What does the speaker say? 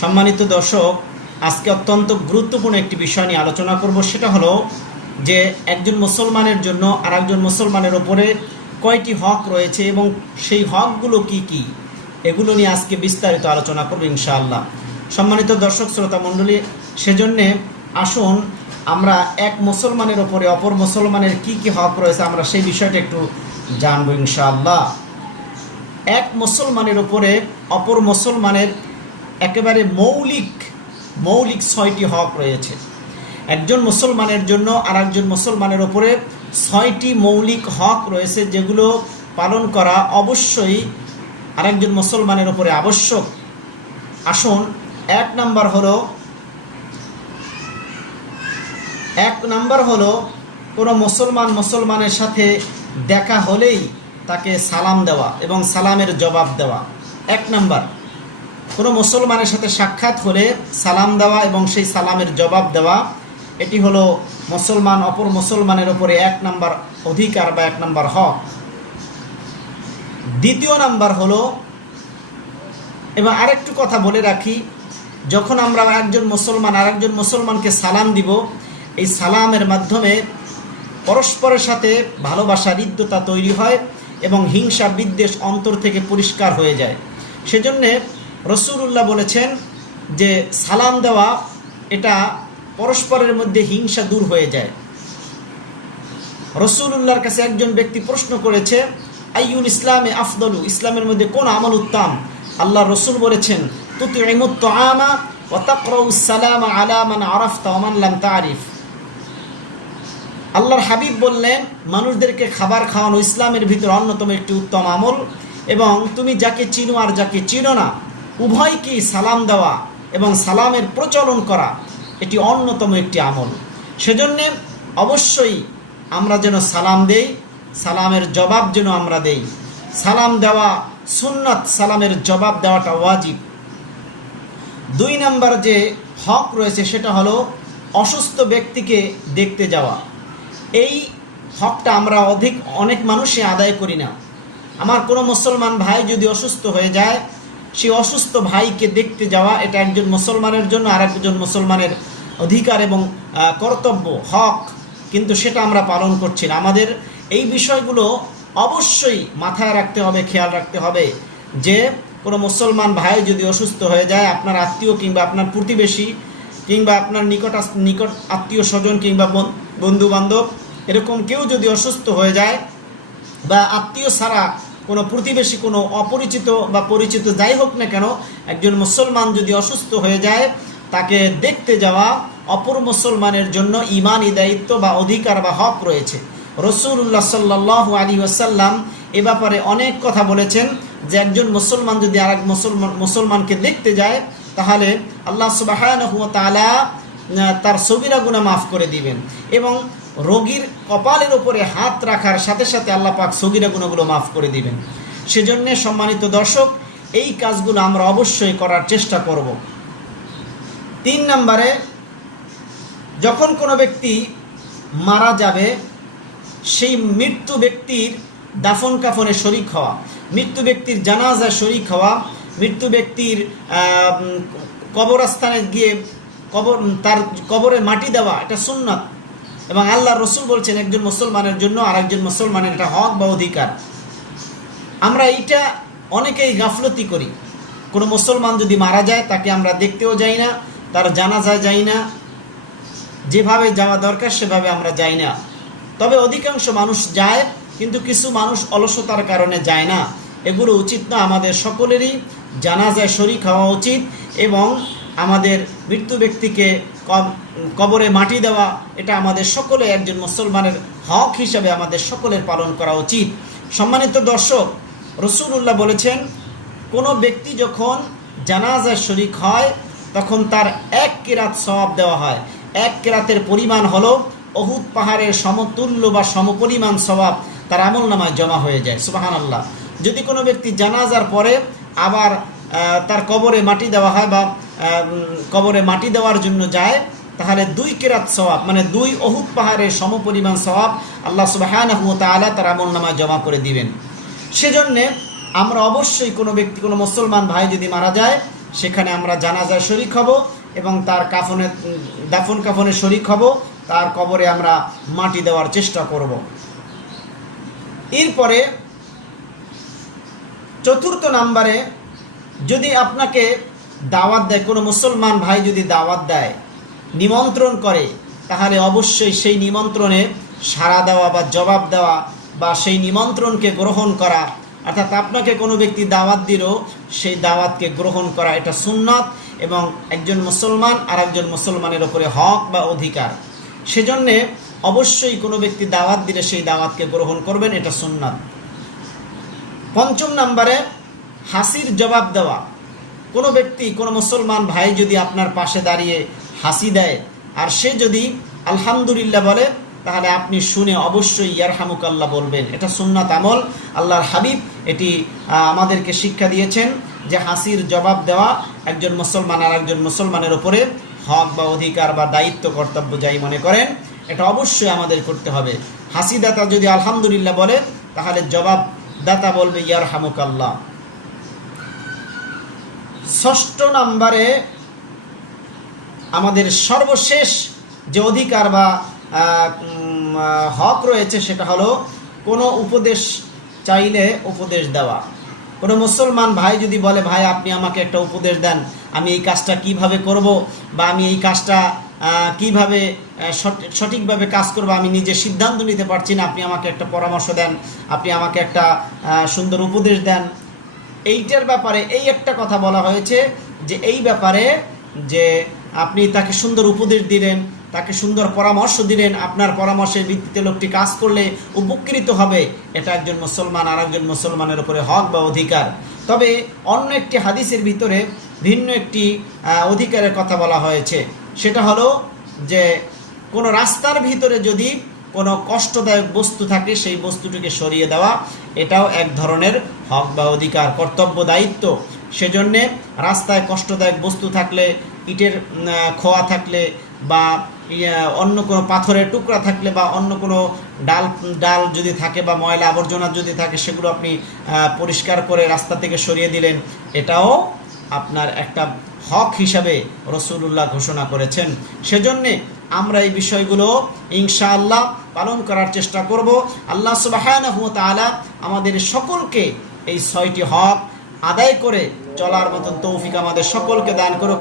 সম্মানিত দর্শক, আজকে অত্যন্ত গুরুত্বপূর্ণ একটি বিষয় নিয়ে আলোচনা করব। সেটা হলো যে একজন মুসলমানের জন্য আর একজন মুসলমানের ওপরে কয়টি হক রয়েছে এবং সেই হকগুলো কি কি? এগুলো নিয়ে আজকে বিস্তারিত আলোচনা করব ইনশাআল্লাহ। সম্মানিত দর্শক, শ্রোতা মণ্ডলী, সেজন্যে আসুন আমরা এক মুসলমানের ওপরে অপর মুসলমানের কি কি হক রয়েছে আমরা সেই বিষয়টা একটু জানব ইনশাআল্লাহ। এক মুসলমানের ওপরে অপর মুসলমানের একেবারে মৌলিক মৌলিক ছয়টি হক রয়েছে। একজন মুসলমানের জন্য আর একজন মুসলমানের ওপরে ছয়টি মৌলিক হক রয়েছে যেগুলো পালন করা অবশ্যই আরেকজন মুসলমানের ওপরে আবশ্যক। আসুন, এক নাম্বার হলো, এক নাম্বার হলো, কোনো মুসলমান মুসলমানের সাথে দেখা হলেই তাকে সালাম দেওয়া এবং সালামের জবাব দেওয়া। এক নাম্বার। কোনো মুসলমানের সাথে সাক্ষাৎ হলে সালাম দেওয়া এবং সেই সালামের জবাব দেওয়া, এটি হলো মুসলমান অপর মুসলমানের ওপরে এক নাম্বার অধিকার বা এক নাম্বার হক। দ্বিতীয় নাম্বার হলো, এবং আরেকটু কথা বলে রাখি, যখন আমরা একজন মুসলমান আরেকজন মুসলমানকে সালাম দিব, এই সালামের মাধ্যমে পরস্পরের সাথে ভালোবাসা, হৃদ্যতা তৈরি হয় এবং হিংসা, বিদ্বেষ অন্তর থেকে পরিষ্কার হয়ে যায়। সেজন্যে রসুল্লাহ বলেছেন যে সালাম দেওয়া এটা পরস্পরের মধ্যে হিংসা দূর হয়ে যায়। রসুল্লাহর কাছে একজন ব্যক্তি প্রশ্ন করেছে আইউল ইসলামে আফদলু? ইসলামের মধ্যে কোন আমল উত্তম? আল্লাহ রসুল বলেছেন তুতু ইমুত্ত আমা ও তাকরাউসালাম আলামান আরাফতা ওমান তারিফ আল্লাহর হাবিব বললেন, মানুষদেরকে খাবার খাওয়ানো ইসলামের ভিতর অন্যতম একটি উত্তম আমল এবং তুমি যাকে চিনো আর যাকে চিনো না উভয়কেই সালাম দেওয়া এবং সালামের প্রচলন করা এটি অন্যতম একটি আমল। সেজন্যে অবশ্যই আমরা যেন সালাম দেই, সালামের জবাব যেন আমরা দেই। সালাম দেওয়া সুন্নত, সালামের জবাব দেওয়াটা ওয়াজিব। দুই নাম্বার যে হক রয়েছে সেটা হলো অসুস্থ ব্যক্তিকে দেখতে যাওয়া। এই হকটা আমরা অধিক, অনেক মানুষই আদায় করি না। আমার কোনো মুসলমান ভাই যদি অসুস্থ হয়ে যায় সেই অসুস্থ ভাইকে দেখতে যাওয়া, এটা একজন মুসলমানের জন্য আর একজন মুসলমানের অধিকার এবং কর্তব্য, হক। কিন্তু সেটা আমরা পালন করছি না। আমাদের এই বিষয়গুলো অবশ্যই মাথায় রাখতে হবে, খেয়াল রাখতে হবে যে কোনো মুসলমান ভাই যদি অসুস্থ হয়ে যায়, আপনার আত্মীয় কিংবা আপনার প্রতিবেশী কিংবা আপনার নিকট নিকট আত্মীয় স্বজন কিংবা বন্ধু বান্ধব এরকম কেউ যদি অসুস্থ হয়ে যায় বা আত্মীয় ছাড়া কোনো প্রতিবেশী, কোনো অপরিচিত বা পরিচিত যাই হোক না কেন, একজন মুসলমান যদি অসুস্থ হয়ে যায়, তাকে দেখতে যাওয়া অপর মুসলমানের জন্য ইমানই দায়িত্ব বা অধিকার বা হক রয়েছে। রসুল্লাহ সাল্লাহ আলী ওয়াসাল্লাম এ ব্যাপারে অনেক কথা বলেছেন যে একজন মুসলমান যদি আর এক মুসলমান, মুসলমানকে দেখতে যায়, তাহলে আল্লাহ সুবাহ তার সবিরা গুণা মাফ করে দিবেন। এবং রোগীর কপালের ওপরে হাত রাখার সাথে সাথে আল্লাহ পাক সগিরা গুণাগুলো মাফ করে দিবেন। সেজন্যে সম্মানিত দর্শক, এই কাজগুলো আমরা অবশ্যই করার চেষ্টা করব। তিন নম্বরে, যখন কোনো ব্যক্তি মারা যাবে, সেই মৃত্যু ব্যক্তির দাফন কাফনে শরিক হওয়া, মৃত্যু ব্যক্তির জানাজা শরিক হওয়া, মৃত্যু ব্যক্তির কবরস্থানে গিয়ে কবর, তার কবরে মাটি দেওয়া, এটা সুন্নাত। এবং আল্লাহ রসুল বলছেন একজন মুসলমানের জন্য আর একজন মুসলমানের এটা হক বা অধিকার। আমরা এইটা অনেকেই গাফলতি করি। কোনো মুসলমান যদি মারা যায়, তাকে আমরা দেখতেও যাই না, তার জানাজায় যাই না, যেভাবে যাওয়া দরকার সেভাবে আমরা যাই না। তবে অধিকাংশ মানুষ যায়, কিন্তু কিছু মানুষ অলসতার কারণে যায় না। এগুলো উচিত না, আমাদের সকলেরই জানাজায় শরিক হওয়া উচিত এবং আমাদের মৃত্যু ব্যক্তিকে কবরে মাটি দেওয়া, এটা আমাদের সকলে একজন মুসলমানের হক হিসাবে আমাদের সকলের পালন করা উচিত। সম্মানিত দর্শক রসুল্লাহ বলেছেন, কোনো ব্যক্তি যখন জানাজায় শরিক হয়, তখন তার এক কেরাত সওয়াব দেওয়া হয়। এক কেরাতের পরিমাণ হলো অহুদ পাহাড়ের সমতুল্য বা সমপরিমাণ সওয়াব তার আমল নামায় জমা হয়ে যায়। সুবাহান আল্লাহ যদি কোনো ব্যক্তি জানাজার পরে আবার তার কবরে মাটি দেওয়া হয় বা কবরে মাটি দেওয়ার জন্য যায়, তাহলে দুই কেরাত সওয়াব মানে দুই অহুদ পাহাড়ের সমপরিমাণ সওয়াব আল্লাহ সুবাহ তার আমল নামায় জমা করে দিবেন। সেজন্যে আমরা অবশ্যই কোনো ব্যক্তি, কোনো মুসলমান ভাই যদি মারা যায়, সেখানে আমরা জানাজায় শরিক হব এবং তার কাফনে, দাফন কাফনে শরিক হব, তার কবরে আমরা মাটি দেওয়ার চেষ্টা করব। এরপরে চতুর্থ নাম্বারে যদি আপনাকে দাওয়াত দেয়, কোনো মুসলমান ভাই যদি দাওয়াত দেয়, নিমন্ত্রণ করে, তাহলে অবশ্যই সেই নিমন্ত্রণে সাড়া দেওয়া বা জবাব দেওয়া বা সেই নিমন্ত্রণকে গ্রহণ করা, অর্থাৎ আপনাকে কোনো ব্যক্তি দাওয়াত দিল, সেই দাওয়াতকে গ্রহণ করা, এটা সুন্নাত এবং একজন মুসলমান আর একজন মুসলমানের ওপরে হক বা অধিকার। সেজন্যে অবশ্যই কোনো ব্যক্তি দাওয়াত দিলে সেই দাওয়াতকে গ্রহণ করবেন, এটা সুন্নাত। পঞ্চম নম্বরে হাসির জবাব দেওয়া। কোনো ব্যক্তি, কোনো মুসলমান ভাই যদি আপনার পাশে দাঁড়িয়ে হাসি দেয়, আর সে যদি আলহামদুলিল্লাহ বলে, তাহলে আপনি শুনে অবশ্যই ইয়ারহামুকাল্লাহ বলবেন। এটা সুন্নাত আমল। আল্লাহর হাবিব এটি আমাদেরকে শিক্ষা দিয়েছেন যে হাসির জবাব দেওয়া একজন মুসলমান আর একজন মুসলমানের ওপরে হক বা অধিকার বা দায়িত্ব, কর্তব্য যাই মনে করেন, এটা অবশ্যই আমাদের করতে হবে। হাসিদাতা যদি আলহামদুলিল্লাহ বলে, তাহলে জবাব দাতা বলবে ইয়ার হামুকাল্লাহ ষষ্ঠ নাম্বারে আমাদের সর্বশেষ যে অধিকার বা হক রয়েছে সেটা হলো কোনো উপদেশ চাইলে উপদেশ দেওয়া। কোনো মুসলমান ভাই যদি বলে, ভাই, আপনি আমাকে একটা উপদেশ দেন, আমি এই কাজটা কীভাবে করব বা আমি এই কাজটা কীভাবে সঠিকভাবে কাজ করব, আমি নিজে সিদ্ধান্ত নিতে পারছি না, আপনি আমাকে একটা পরামর্শ দেন, আপনি আমাকে একটা সুন্দর উপদেশ দেন। এইটার ব্যাপারে এই একটা কথা বলা হয়েছে যে এই ব্যাপারে যে আপনি তাকে সুন্দর উপদেশ দিলেন, তাকে সুন্দর পরামর্শ দিলেন, আপনার পরামর্শের ভিত্তিতে লোকটি কাজ করলে উপকৃত হবে, এটা একজন মুসলমান আর একজন মুসলমানের উপরে হক বা অধিকার। তবে অন্য একটি হাদিসের ভিতরে ভিন্ন একটি অধিকারের কথা বলা হয়েছে। সেটা হলো যে কোনো রাস্তার ভিতরে যদি কোনো কষ্টদায়ক বস্তু থাকে সেই বস্তুটিকে সরিয়ে দেওয়া, এটাও এক ধরনের হক বা অধিকার, কর্তব্য, দায়িত্ব। সেজন্যে রাস্তায় কষ্টদায়ক বস্তু থাকলে, ইটের খোয়া থাকলে বা অন্য কোনো পাথরের টুকরা থাকলে বা অন্য কোনো ডাল ডাল যদি থাকে বা ময়লা আবর্জনা যদি থাকে, সেগুলো আপনি পরিষ্কার করে রাস্তা থেকে সরিয়ে দিলেন, এটাও আপনার একটা হক হিসাবে রসুল্লাহ ঘোষণা করেছেন। সেজন্যে আমরা এই বিষয়গুলো ইনশাআল্লাহ পালন করার চেষ্টা করব। আল্লাহ সুবাহানহু আলা আমাদের সকলকে এই ছয়টি হক আদায় করে চলার মতন তৌফিক আমাদের সকলকে দান করুক।